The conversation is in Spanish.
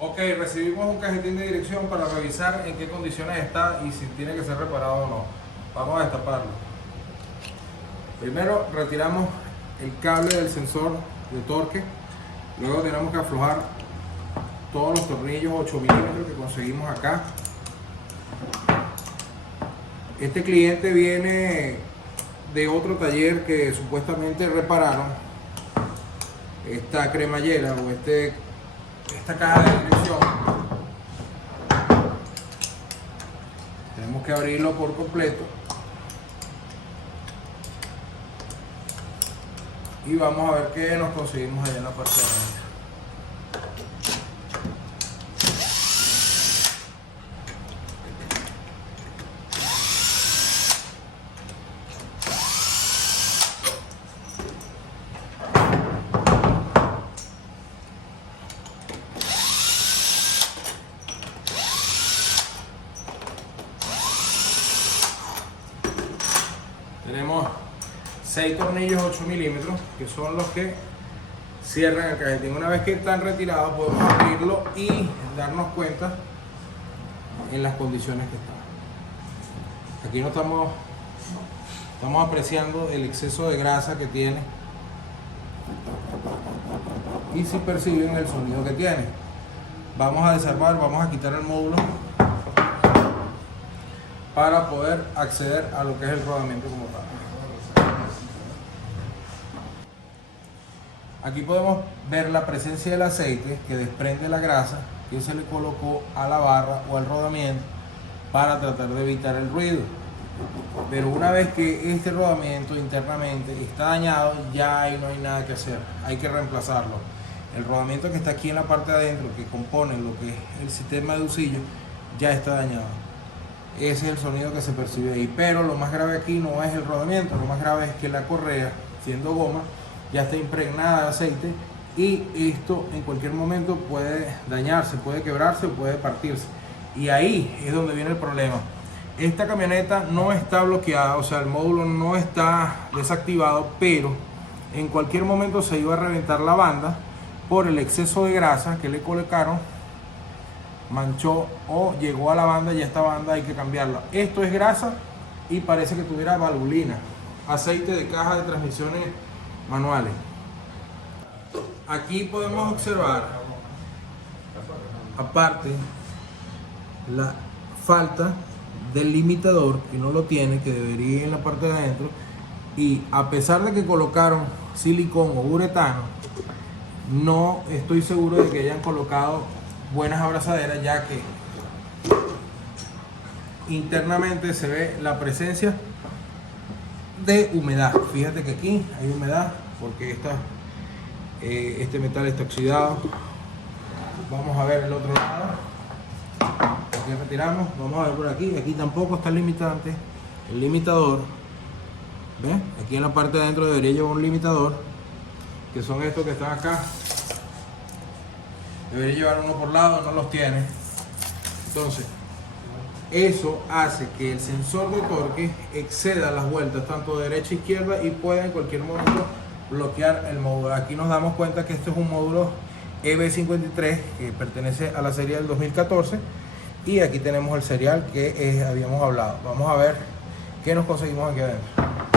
Ok, recibimos un cajetín de dirección para revisar en qué condiciones está y si tiene que ser reparado o no. Vamos a destaparlo. Primero retiramos el cable del sensor de torque. Luego tenemos que aflojar todos los tornillos 8 milímetros que conseguimos acá. Este cliente viene de otro taller que supuestamente repararon esta cremallera o esta caja de dirección. Tenemos que abrirlo por completo y vamos a ver qué nos conseguimos allá en la parte de adentro. Tenemos 6 tornillos 8 milímetros que son los que cierran el cajetín. Una vez que están retirados podemos abrirlo y darnos cuenta en las condiciones que están. Aquí no estamos apreciando el exceso de grasa que tiene y si perciben el sonido que tiene. Vamos a desarmar, vamos a quitar el módulo para poder acceder a lo que es el rodamiento como tal. Aquí podemos ver la presencia del aceite que desprende la grasa que se le colocó a la barra o al rodamiento para tratar de evitar el ruido. Pero una vez que este rodamiento internamente está dañado, ya ahí no hay nada que hacer, hay que reemplazarlo. El rodamiento que está aquí en la parte de adentro, que compone lo que es el sistema de husillo, ya está dañado. Ese es el sonido que se percibe ahí, pero lo más grave aquí no es el rodamiento, lo más grave es que la correa, siendo goma, ya está impregnada de aceite y esto en cualquier momento puede dañarse, puede quebrarse o puede partirse. Y ahí es donde viene el problema. Esta camioneta no está bloqueada, o sea, el módulo no está desactivado, pero en cualquier momento se iba a reventar la banda por el exceso de grasa que le colocaron, manchó o llegó a la banda y esta banda hay que cambiarla. Esto es grasa y parece que tuviera valvulina, aceite de caja de transmisiones manuales. Aquí podemos observar, aparte, la falta del limitador, que no lo tiene, que debería ir en la parte de adentro, y a pesar de que colocaron silicón o uretano, no estoy seguro de que hayan colocado buenas abrazaderas, ya que internamente se ve la presencia de humedad. Fíjate que aquí hay humedad porque este metal está oxidado. Vamos a ver el otro lado. Aquí retiramos, vamos a ver por aquí. Aquí tampoco está el limitante, el limitador. ¿Ven? Aquí en la parte de adentro debería llevar un limitador, que son estos que están acá. Debería llevar uno por lado, no los tiene. Entonces, eso hace que el sensor de torque exceda las vueltas tanto de derecha a izquierda y pueda en cualquier momento bloquear el módulo. Aquí nos damos cuenta que este es un módulo EB53 que pertenece a la serie del 2014 y aquí tenemos el serial que habíamos hablado. Vamos a ver qué nos conseguimos aquí adentro.